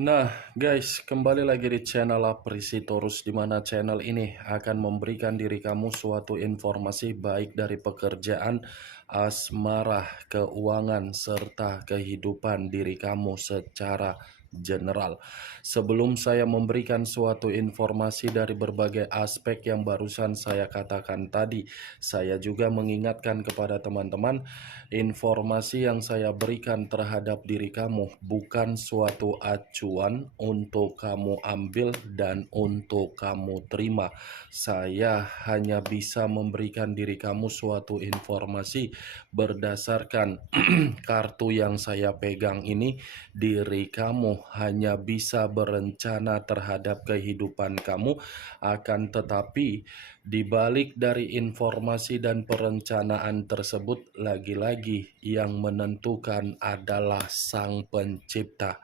Nah, guys, kembali lagi di channel Aprisitorus, di mana channel ini akan memberikan diri kamu suatu informasi baik dari pekerjaan, asmara, keuangan, serta kehidupan diri kamu secara general. Sebelum saya memberikan suatu informasi dari berbagai aspek yang barusan saya katakan tadi, saya juga mengingatkan kepada teman-teman, informasi yang saya berikan terhadap diri kamu bukan suatu acuan untuk kamu ambil dan untuk kamu terima. Saya hanya bisa memberikan diri kamu suatu informasi berdasarkan kartu yang saya pegang ini. Diri kamu hanya bisa berencana terhadap kehidupan kamu, akan tetapi di balik dari informasi dan perencanaan tersebut, lagi-lagi yang menentukan adalah Sang Pencipta.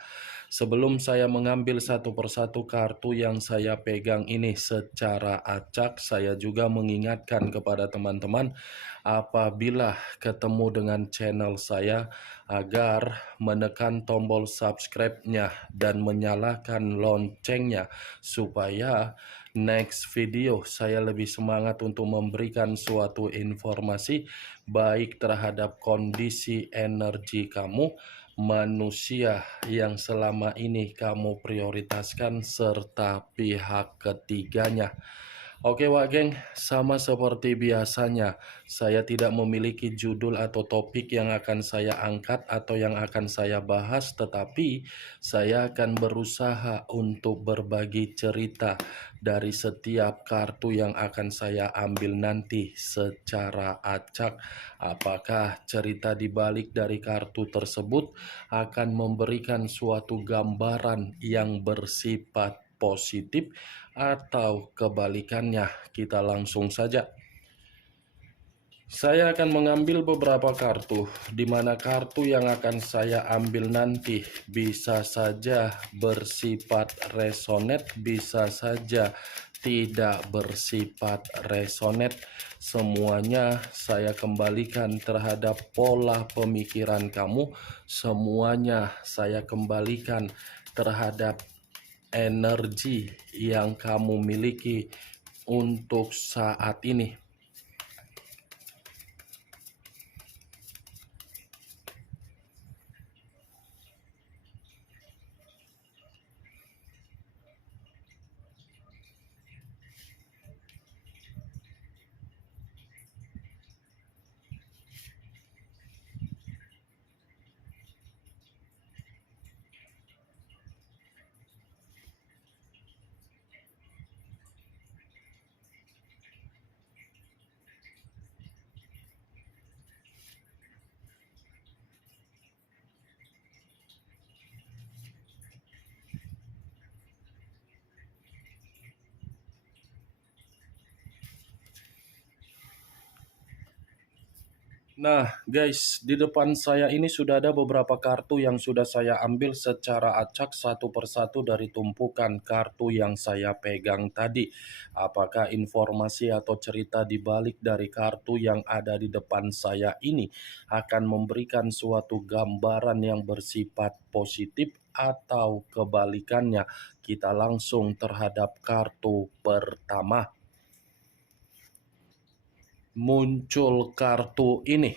Sebelum saya mengambil satu persatu kartu yang saya pegang ini secara acak, saya juga mengingatkan kepada teman-teman apabila ketemu dengan channel saya agar menekan tombol subscribe-nya dan menyalakan loncengnya supaya next video saya lebih semangat untuk memberikan suatu informasi baik terhadap kondisi energi kamu, manusia yang selama ini kamu prioritaskan, serta pihak ketiganya. Oke Wak Geng, sama seperti biasanya, saya tidak memiliki judul atau topik yang akan saya angkat atau yang akan saya bahas, tetapi saya akan berusaha untuk berbagi cerita dari setiap kartu yang akan saya ambil nanti secara acak. Apakah cerita di balik dari kartu tersebut akan memberikan suatu gambaran yang bersifat positif atau kebalikannya? Kita langsung saja. Saya akan mengambil beberapa kartu, di mana kartu yang akan saya ambil nanti bisa saja bersifat resonate, bisa saja tidak bersifat resonate. Semuanya saya kembalikan terhadap pola pemikiran kamu, semuanya saya kembalikan terhadap energi yang kamu miliki untuk saat ini. Nah guys, di depan saya ini sudah ada beberapa kartu yang sudah saya ambil secara acak satu persatu dari tumpukan kartu yang saya pegang tadi. Apakah informasi atau cerita di balik dari kartu yang ada di depan saya ini akan memberikan suatu gambaran yang bersifat positif atau kebalikannya? Kita langsung terhadap kartu pertama. Muncul kartu ini.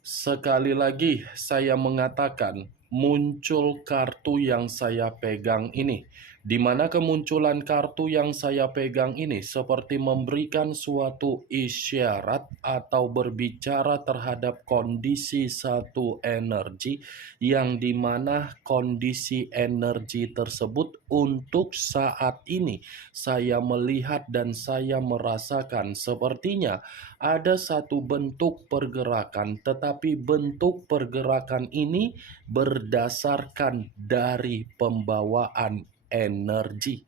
Sekali lagi saya mengatakan, muncul kartu yang saya pegang ini. Di mana kemunculan kartu yang saya pegang ini seperti memberikan suatu isyarat atau berbicara terhadap kondisi satu energi, yang dimana kondisi energi tersebut untuk saat ini saya melihat dan saya merasakan sepertinya ada satu bentuk pergerakan, tetapi bentuk pergerakan ini berdasarkan dari pembawaan energi.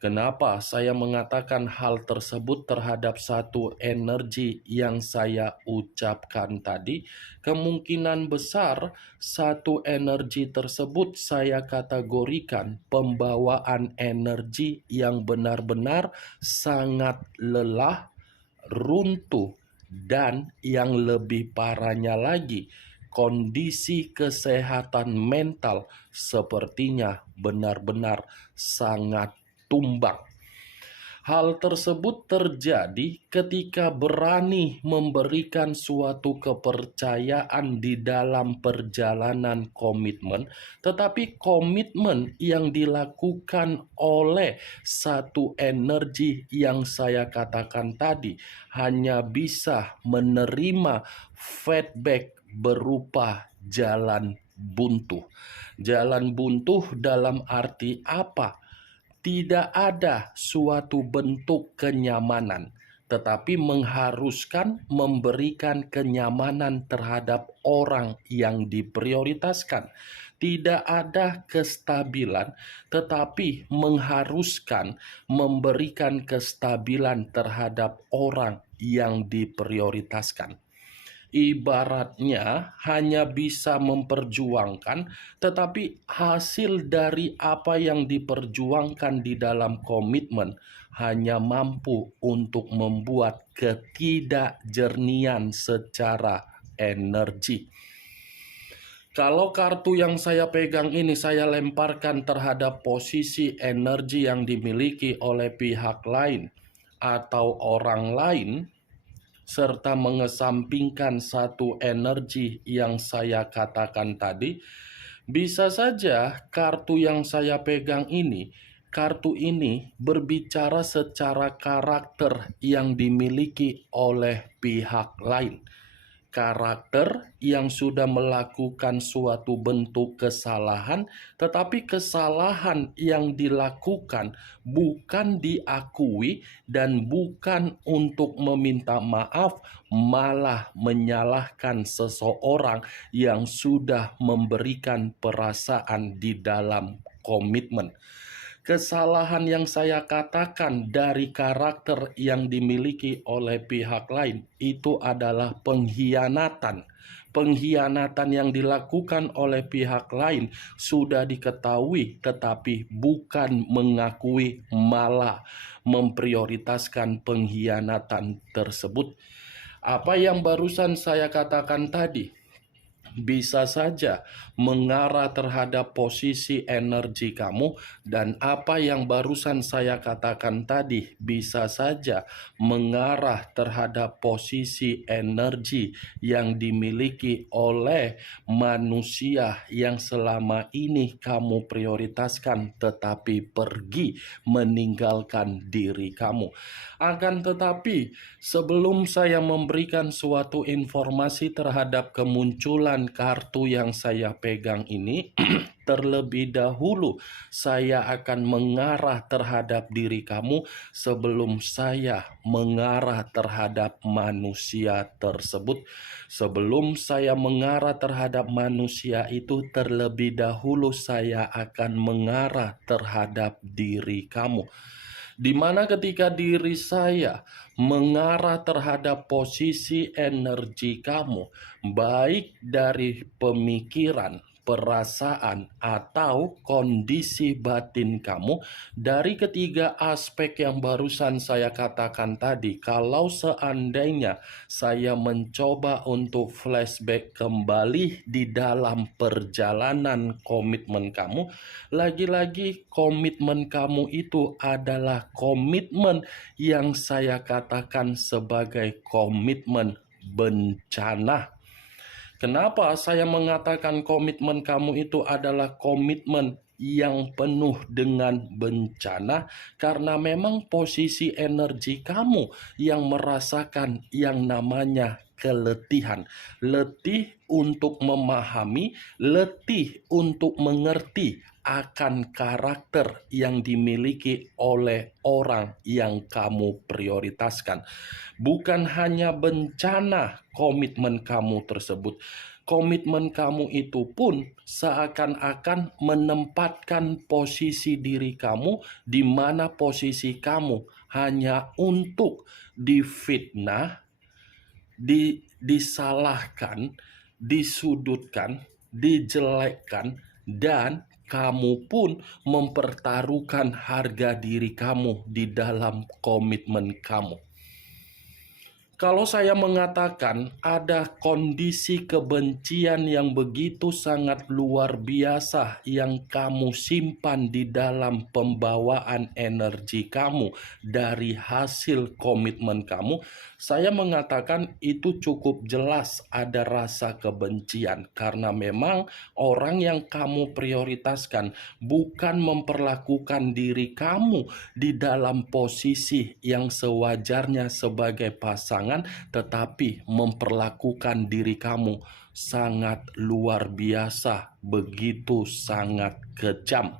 Kenapa saya mengatakan hal tersebut terhadap satu energi yang saya ucapkan tadi? Kemungkinan besar satu energi tersebut saya kategorikan pembawaan energi yang benar-benar sangat lelah, runtuh, dan yang lebih parahnya lagi, kondisi kesehatan mental sepertinya benar-benar sangat tumbang. Hal tersebut terjadi ketika berani memberikan suatu kepercayaan di dalam perjalanan komitmen, tetapi komitmen yang dilakukan oleh satu energi yang saya katakan tadi hanya bisa menerima feedback berupa jalan buntu. Jalan buntu dalam arti apa? Tidak ada suatu bentuk kenyamanan, tetapi mengharuskan memberikan kenyamanan terhadap orang yang diprioritaskan. Tidak ada kestabilan, tetapi mengharuskan memberikan kestabilan terhadap orang yang diprioritaskan. Ibaratnya hanya bisa memperjuangkan, tetapi hasil dari apa yang diperjuangkan di dalam komitmen hanya mampu untuk membuat ketidakjernihan secara energi. Kalau kartu yang saya pegang ini saya lemparkan terhadap posisi energi yang dimiliki oleh pihak lain atau orang lain, serta mengesampingkan satu energi yang saya katakan tadi, bisa saja kartu yang saya pegang ini, kartu ini berbicara secara karakter yang dimiliki oleh pihak lain. Karakter yang sudah melakukan suatu bentuk kesalahan, tetapi kesalahan yang dilakukan bukan diakui dan bukan untuk meminta maaf, malah menyalahkan seseorang yang sudah memberikan perasaan di dalam komitmen. Kesalahan yang saya katakan dari karakter yang dimiliki oleh pihak lain itu adalah pengkhianatan. Pengkhianatan yang dilakukan oleh pihak lain sudah diketahui, tetapi bukan mengakui, malah memprioritaskan pengkhianatan tersebut. Apa yang barusan saya katakan tadi bisa saja mengarah terhadap posisi energi kamu, dan apa yang barusan saya katakan tadi bisa saja mengarah terhadap posisi energi yang dimiliki oleh manusia yang selama ini kamu prioritaskan tetapi pergi meninggalkan diri kamu. Akan tetapi sebelum saya memberikan suatu informasi terhadap kemunculan kartu yang saya pegang ini, terlebih dahulu saya akan mengarah terhadap diri kamu sebelum saya mengarah terhadap manusia tersebut. Sebelum saya mengarah terhadap manusia itu, terlebih dahulu saya akan mengarah terhadap diri kamu. Di mana ketika diri saya mengarah terhadap posisi energi kamu, baik dari pemikiran, perasaan, atau kondisi batin kamu, dari ketiga aspek yang barusan saya katakan tadi, kalau seandainya saya mencoba untuk flashback kembali di dalam perjalanan komitmen kamu, lagi-lagi komitmen kamu itu adalah komitmen yang saya katakan sebagai komitmen bencana. Kenapa saya mengatakan komitmen kamu itu adalah komitmen yang penuh dengan bencana? Karena memang posisi energi kamu yang merasakan yang namanya keletihan. Letih untuk memahami, letih untuk mengerti akan karakter yang dimiliki oleh orang yang kamu prioritaskan. Bukan hanya bencana komitmen kamu tersebut, komitmen kamu itu pun seakan-akan menempatkan posisi diri kamu di mana posisi kamu hanya untuk difitnah, disalahkan, disudutkan, dijelekkan, dan kamu pun mempertaruhkan harga diri kamu di dalam komitmen kamu. Kalau saya mengatakan ada kondisi kebencian yang begitu sangat luar biasa yang kamu simpan di dalam pembawaan energi kamu dari hasil komitmen kamu, saya mengatakan itu cukup jelas ada rasa kebencian karena memang orang yang kamu prioritaskan bukan memperlakukan diri kamu di dalam posisi yang sewajarnya sebagai pasangan, tetapi memperlakukan diri kamu sangat luar biasa, begitu sangat kejam.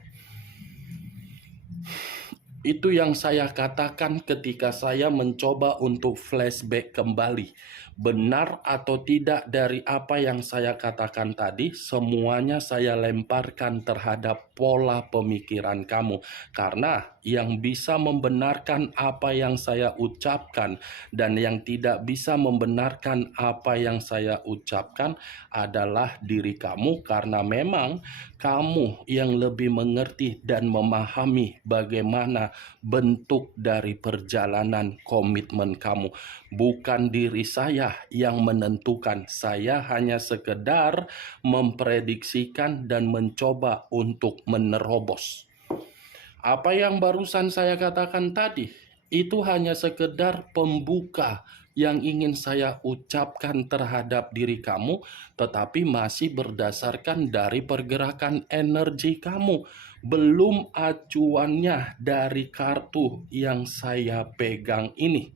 Itu yang saya katakan ketika saya mencoba untuk flashback kembali. Benar atau tidak dari apa yang saya katakan tadi, semuanya saya lemparkan terhadap pola pemikiran kamu. Karena yang bisa membenarkan apa yang saya ucapkan dan yang tidak bisa membenarkan apa yang saya ucapkan adalah diri kamu, karena memang kamu yang lebih mengerti dan memahami bagaimana bentuk dari perjalanan komitmen kamu. Bukan diri saya yang menentukan, saya hanya sekedar memprediksikan dan mencoba untuk menerobos. Apa yang barusan saya katakan tadi, itu hanya sekedar pembuka yang ingin saya ucapkan terhadap diri kamu, tetapi masih berdasarkan dari pergerakan energi kamu, belum acuannya dari kartu yang saya pegang ini.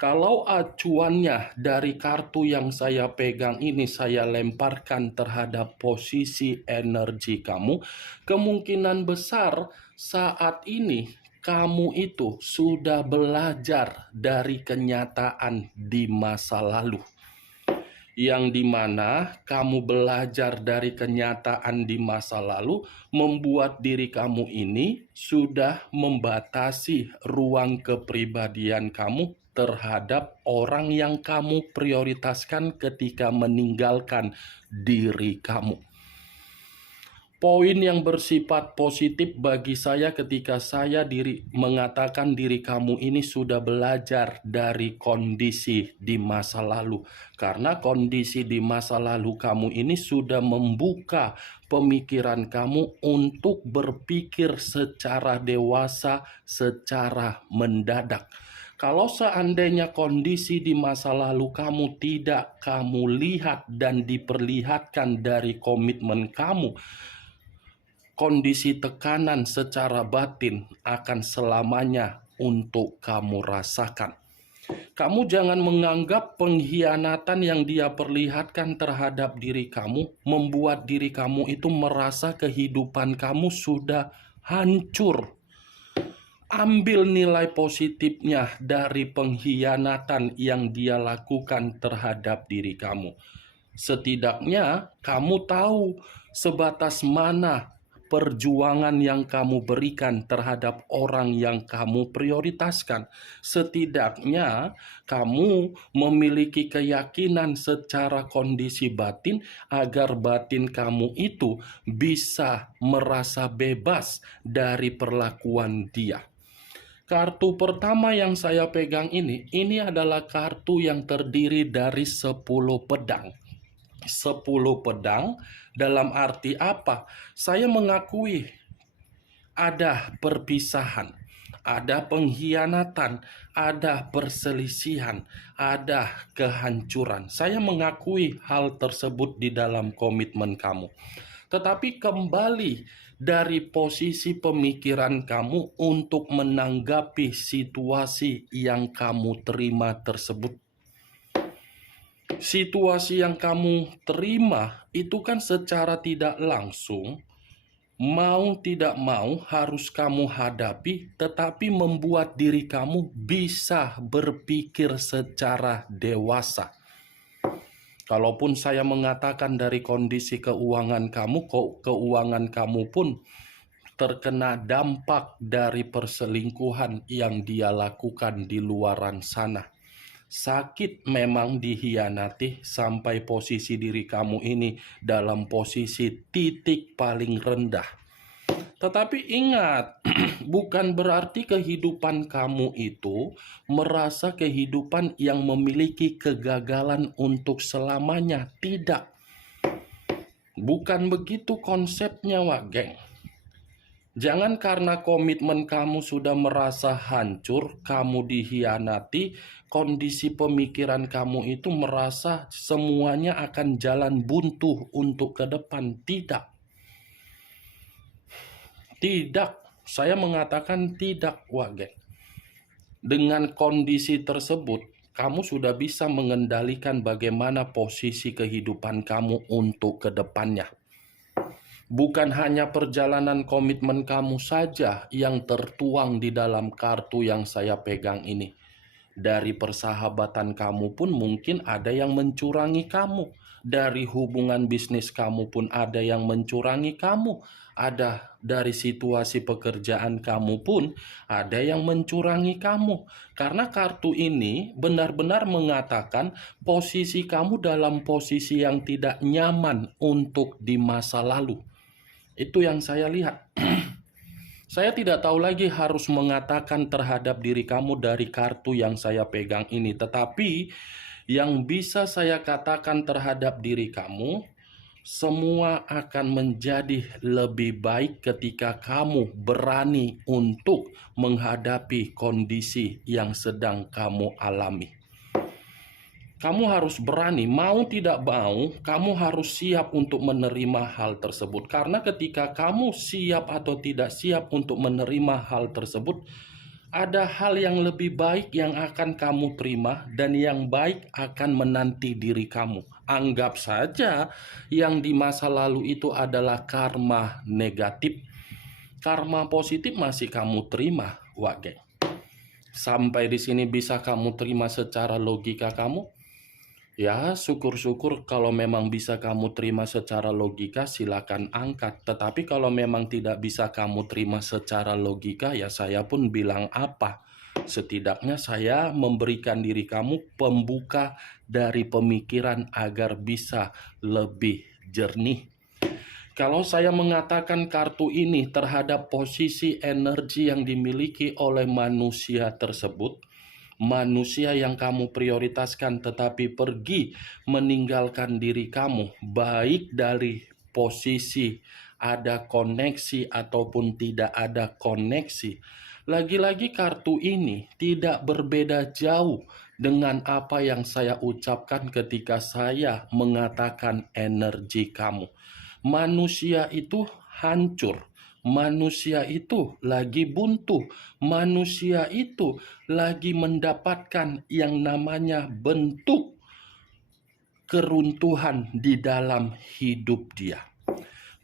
Kalau acuannya dari kartu yang saya pegang ini saya lemparkan terhadap posisi energi kamu, kemungkinan besar saat ini kamu itu sudah belajar dari kenyataan di masa lalu. Yang dimana kamu belajar dari kenyataan di masa lalu membuat diri kamu ini sudah membatasi ruang kepribadian kamu terhadap orang yang kamu prioritaskan ketika meninggalkan diri kamu. Poin yang bersifat positif bagi saya ketika saya mengatakan diri kamu ini sudah belajar dari kondisi di masa lalu. Karena kondisi di masa lalu kamu ini sudah membuka pemikiran kamu untuk berpikir secara dewasa, secara mendadak. Kalau seandainya kondisi di masa lalu kamu tidak kamu lihat dan diperlihatkan dari komitmen kamu, kondisi tekanan secara batin akan selamanya untuk kamu rasakan. Kamu jangan menganggap pengkhianatan yang dia perlihatkan terhadap diri kamu membuat diri kamu itu merasa kehidupan kamu sudah hancur. Ambil nilai positifnya dari pengkhianatan yang dia lakukan terhadap diri kamu. Setidaknya kamu tahu sebatas mana perjuangan yang kamu berikan terhadap orang yang kamu prioritaskan. Setidaknya kamu memiliki keyakinan secara kondisi batin agar batin kamu itu bisa merasa bebas dari perlakuan dia. Kartu pertama yang saya pegang ini adalah kartu yang terdiri dari 10 pedang. 10 pedang dalam arti apa? Saya mengakui ada perpisahan, ada pengkhianatan, ada perselisihan, ada kehancuran. Saya mengakui hal tersebut di dalam komitmen kamu. Tetapi kembali dari posisi pemikiran kamu untuk menanggapi situasi yang kamu terima tersebut. Situasi yang kamu terima itu kan secara tidak langsung, mau tidak mau harus kamu hadapi, tetapi membuat diri kamu bisa berpikir secara dewasa. Kalaupun saya mengatakan dari kondisi keuangan kamu pun terkena dampak dari perselingkuhan yang dia lakukan di luaran sana. Sakit memang dikhianati sampai posisi diri kamu ini dalam posisi titik paling rendah. Tetapi ingat, bukan berarti kehidupan kamu itu merasa kehidupan yang memiliki kegagalan untuk selamanya. Tidak. Bukan begitu konsepnya, Wak Geng. Jangan karena komitmen kamu sudah merasa hancur, kamu dihianati, kondisi pemikiran kamu itu merasa semuanya akan jalan buntu untuk ke depan. Tidak. Tidak. Saya mengatakan tidak, Wak Geng. Dengan kondisi tersebut, kamu sudah bisa mengendalikan bagaimana posisi kehidupan kamu untuk ke depannya. Bukan hanya perjalanan komitmen kamu saja yang tertuang di dalam kartu yang saya pegang ini. Dari persahabatan kamu pun mungkin ada yang mencurangi kamu. Dari hubungan bisnis kamu pun ada yang mencurangi kamu. Ada dari situasi pekerjaan kamu pun ada yang mencurangi kamu. Karena kartu ini benar-benar mengatakan posisi kamu dalam posisi yang tidak nyaman untuk di masa lalu. Itu yang saya lihat. Saya tidak tahu lagi harus mengatakan terhadap diri kamu dari kartu yang saya pegang ini. Tetapi yang bisa saya katakan terhadap diri kamu, semua akan menjadi lebih baik ketika kamu berani untuk menghadapi kondisi yang sedang kamu alami. Kamu harus berani, mau tidak mau, kamu harus siap untuk menerima hal tersebut. Karena ketika kamu siap atau tidak siap untuk menerima hal tersebut, ada hal yang lebih baik yang akan kamu terima dan yang baik akan menanti diri kamu. Anggap saja yang di masa lalu itu adalah karma negatif. Karma positif masih kamu terima, Wak Geng. Sampai di sini bisa kamu terima secara logika kamu? Ya, syukur-syukur kalau memang bisa kamu terima secara logika, silakan angkat. Tetapi kalau memang tidak bisa kamu terima secara logika, ya saya pun bilang apa? Setidaknya saya memberikan diri kamu pembuka dari pemikiran agar bisa lebih jernih. Kalau saya mengatakan kartu ini terhadap posisi energi yang dimiliki oleh manusia tersebut, manusia yang kamu prioritaskan tetapi pergi meninggalkan diri kamu, baik dari posisi ada koneksi ataupun tidak ada koneksi. Lagi-lagi kartu ini tidak berbeda jauh dengan apa yang saya ucapkan ketika saya mengatakan energi kamu. Manusia itu hancur. Manusia itu lagi buntu, manusia itu lagi mendapatkan yang namanya bentuk keruntuhan di dalam hidup dia.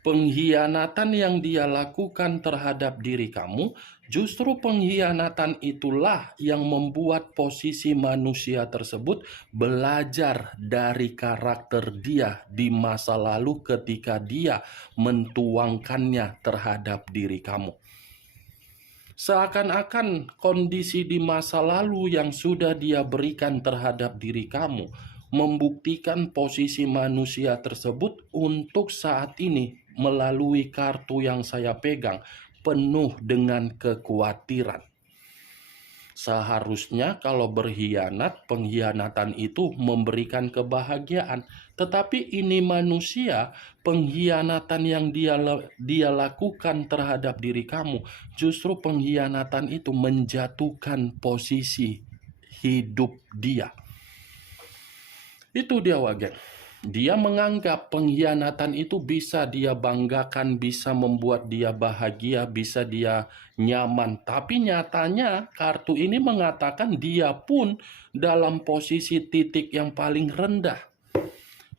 Pengkhianatan yang dia lakukan terhadap diri kamu, justru pengkhianatan itulah yang membuat posisi manusia tersebut belajar dari karakter dia di masa lalu ketika dia mentuangkannya terhadap diri kamu. Seakan-akan kondisi di masa lalu yang sudah dia berikan terhadap diri kamu membuktikan posisi manusia tersebut untuk saat ini melalui kartu yang saya pegang penuh dengan kekhawatiran. Seharusnya kalau berkhianat, pengkhianatan itu memberikan kebahagiaan. Tetapi ini manusia, pengkhianatan yang dia lakukan terhadap diri kamu, justru pengkhianatan itu menjatuhkan posisi hidup dia. Itu dia, Wagen. Dia menganggap pengkhianatan itu bisa dia banggakan, bisa membuat dia bahagia, bisa dia nyaman. Tapi nyatanya kartu ini mengatakan dia pun dalam posisi titik yang paling rendah.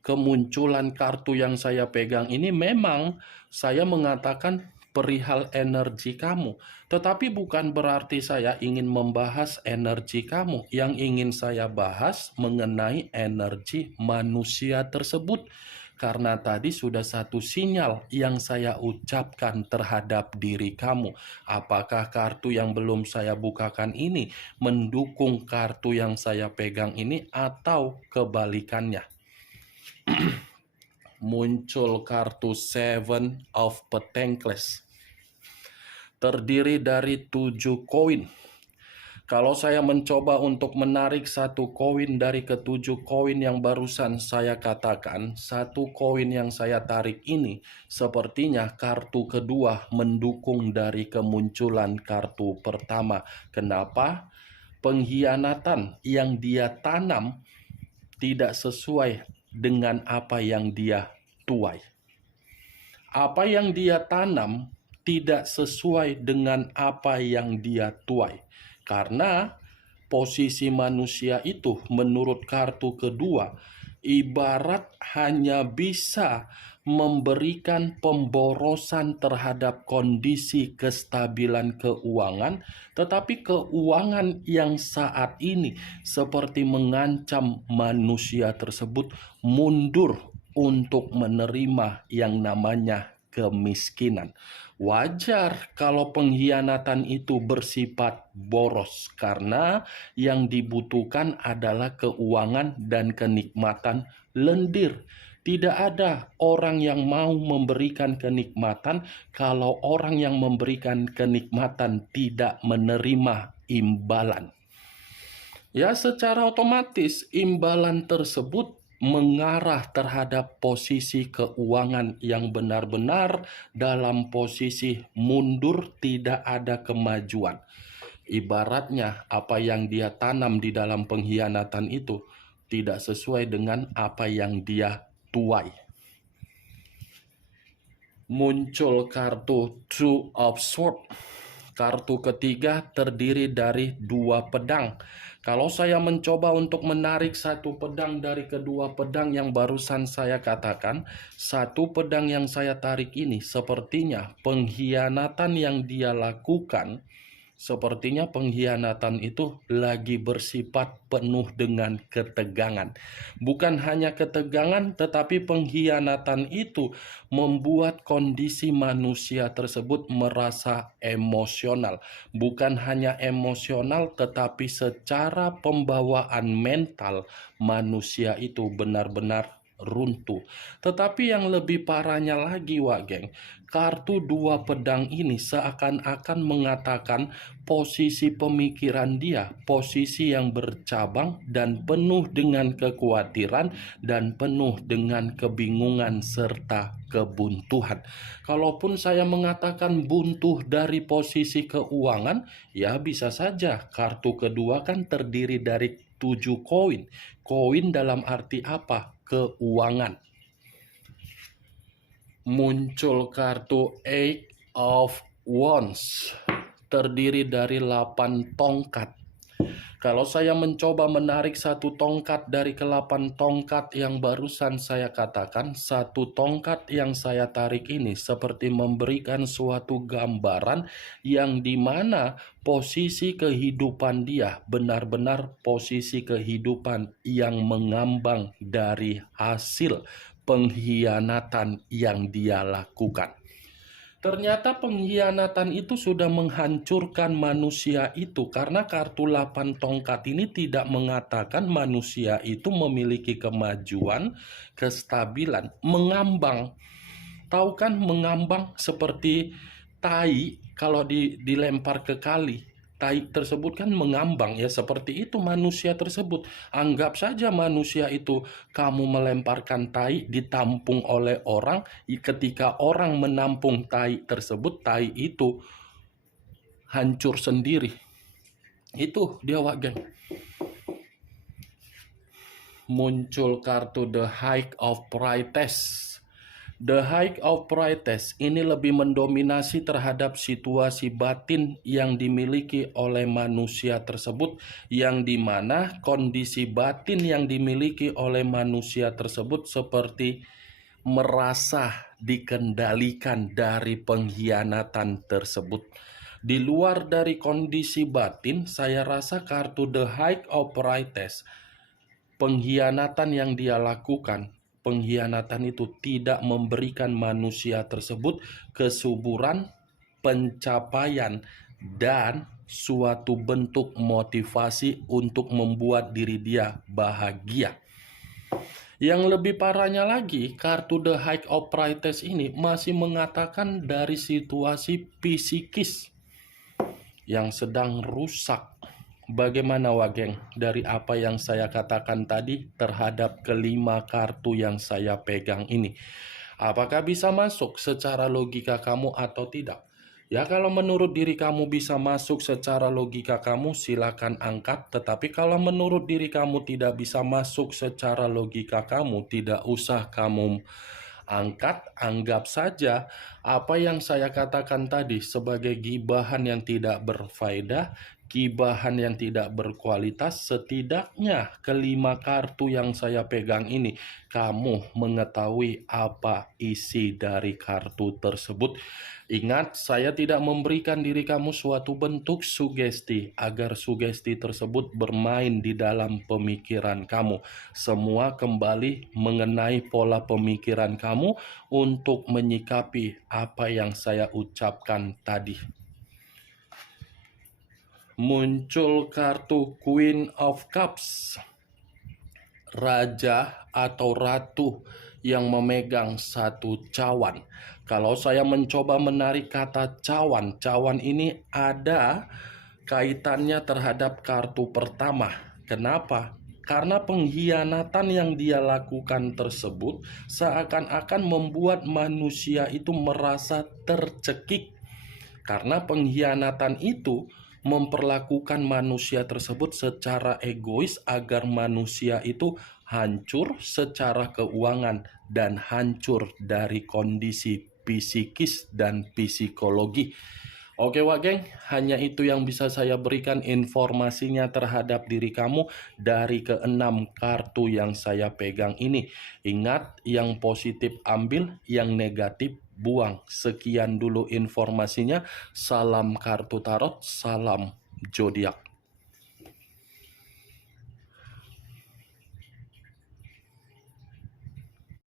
Kemunculan kartu yang saya pegang ini memang saya mengatakan perihal energi kamu. Tetapi bukan berarti saya ingin membahas energi kamu. Yang ingin saya bahas mengenai energi manusia tersebut. Karena tadi sudah satu sinyal yang saya ucapkan terhadap diri kamu. Apakah kartu yang belum saya bukakan ini mendukung kartu yang saya pegang ini atau kebalikannya? Muncul kartu Seven of Pentacles. terdiri dari 7 koin. Kalau saya mencoba untuk menarik satu koin dari ketujuh koin yang barusan saya katakan, satu koin yang saya tarik ini sepertinya kartu kedua mendukung dari kemunculan kartu pertama. Kenapa? Pengkhianatan yang dia tanam tidak sesuai dengan apa yang dia tuai. Apa yang dia tanam tidak sesuai dengan apa yang dia tuai. Karena posisi manusia itu menurut kartu kedua ibarat hanya bisa memberikan pemborosan terhadap kondisi kestabilan keuangan, tetapi keuangan yang saat ini seperti mengancam manusia tersebut mundur untuk menerima yang namanya kemiskinan. Wajar kalau pengkhianatan itu bersifat boros karena yang dibutuhkan adalah keuangan dan kenikmatan lendir. Tidak ada orang yang mau memberikan kenikmatan kalau orang yang memberikan kenikmatan tidak menerima imbalan. Ya, secara otomatis imbalan tersebut mengarah terhadap posisi keuangan yang benar-benar dalam posisi mundur, tidak ada kemajuan. Ibaratnya apa yang dia tanam di dalam pengkhianatan itu tidak sesuai dengan apa yang dia tuai. Muncul kartu Two of Swords. Kartu ketiga terdiri dari 2 pedang. Kalau saya mencoba untuk menarik satu pedang dari kedua pedang yang barusan saya katakan, satu pedang yang saya tarik ini sepertinya pengkhianatan yang dia lakukan, sepertinya pengkhianatan itu lagi bersifat penuh dengan ketegangan. Bukan hanya ketegangan, tetapi pengkhianatan itu membuat kondisi manusia tersebut merasa emosional. Bukan hanya emosional, tetapi secara pembawaan mental manusia itu benar-benar runtuh. Tetapi yang lebih parahnya lagi, Wak Geng, kartu 2 pedang ini seakan-akan mengatakan posisi pemikiran dia, posisi yang bercabang dan penuh dengan kekhawatiran dan penuh dengan kebingungan serta kebuntuan. Kalaupun saya mengatakan buntu dari posisi keuangan, ya bisa saja kartu kedua kan terdiri dari 7 koin. Koin dalam arti apa? Keuangan. Muncul kartu Eight of Wands, terdiri dari 8 tongkat. Kalau saya mencoba menarik satu tongkat dari ke-8 tongkat yang barusan saya katakan, satu tongkat yang saya tarik ini seperti memberikan suatu gambaran yang dimana posisi kehidupan dia benar-benar posisi kehidupan yang mengambang dari hasil pengkhianatan yang dia lakukan. Ternyata pengkhianatan itu sudah menghancurkan manusia itu karena kartu 8 tongkat ini tidak mengatakan manusia itu memiliki kemajuan, kestabilan, mengambang. Tahu kan mengambang seperti tai kalau dilempar ke kali. Tai tersebut kan mengambang, ya seperti itu manusia tersebut. Anggap saja manusia itu kamu melemparkan tai ditampung oleh orang, ketika orang menampung tai tersebut, tai itu hancur sendiri. Itu dia, Wagen. Muncul kartu The High of Priestess. The High of Priestess ini lebih mendominasi terhadap situasi batin yang dimiliki oleh manusia tersebut, yang dimana kondisi batin yang dimiliki oleh manusia tersebut seperti merasa dikendalikan dari pengkhianatan tersebut. Di luar dari kondisi batin, saya rasa kartu The High of Priestess, pengkhianatan yang dia lakukan, pengkhianatan itu tidak memberikan manusia tersebut kesuburan, pencapaian, dan suatu bentuk motivasi untuk membuat diri dia bahagia. Yang lebih parahnya lagi, kartu The High of Priorities ini masih mengatakan dari situasi psikis yang sedang rusak. Bagaimana Wageng dari apa yang saya katakan tadi terhadap kelima kartu yang saya pegang ini? Apakah bisa masuk secara logika kamu atau tidak? Ya kalau menurut diri kamu bisa masuk secara logika kamu silakan angkat. Tetapi kalau menurut diri kamu tidak bisa masuk secara logika kamu, tidak usah kamu angkat. Anggap saja apa yang saya katakan tadi sebagai gibahan yang tidak berfaedah, gibahan yang tidak berkualitas. Setidaknya kelima kartu yang saya pegang ini, kamu mengetahui apa isi dari kartu tersebut. Ingat, saya tidak memberikan diri kamu suatu bentuk sugesti agar sugesti tersebut bermain di dalam pemikiran kamu. Semua kembali mengenai pola pemikiran kamu untuk menyikapi apa yang saya ucapkan tadi. Muncul kartu Queen of Cups, raja atau ratu yang memegang satu cawan. Kalau saya mencoba menarik kata cawan, cawan ini ada kaitannya terhadap kartu pertama. Kenapa? Karena pengkhianatan yang dia lakukan tersebut seakan-akan membuat manusia itu merasa tercekik. Karena pengkhianatan itu memperlakukan manusia tersebut secara egois agar manusia itu hancur secara keuangan dan hancur dari kondisi psikis dan psikologi. Oke Wak Geng, hanya itu yang bisa saya berikan informasinya terhadap diri kamu dari keenam kartu yang saya pegang ini. Ingat, yang positif ambil, yang negatif buang. Sekian dulu informasinya. Salam kartu tarot, salam zodiak.